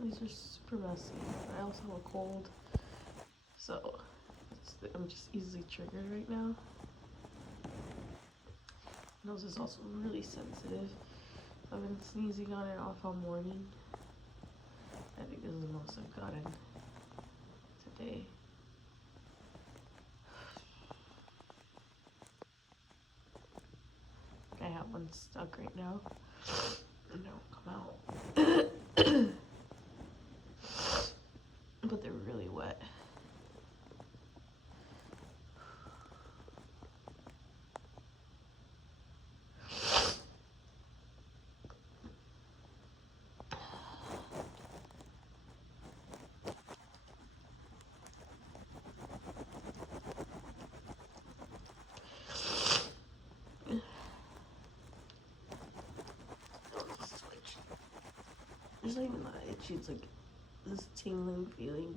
These are super messy. I also have a cold, so I'm just easily triggered right now. Nose is also really sensitive. I've been sneezing on and off all morning. I think this is the most I've gotten today. I have one stuck right now. And it won't come out. But they're really wet. It's not even that itchy, it's like this tingling feeling.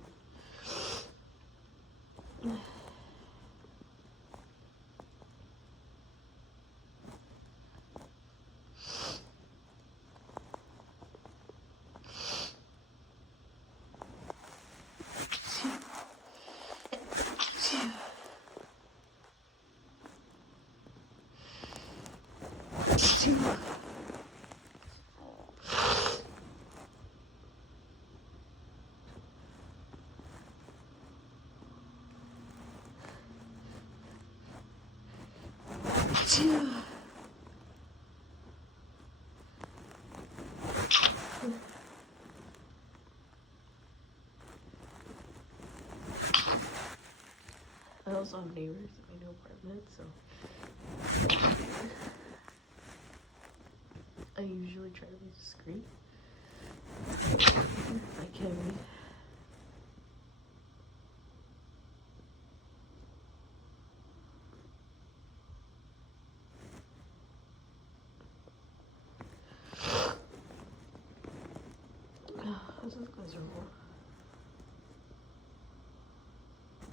I also have neighbors in my new apartment, so I usually try to be discreet. I can be.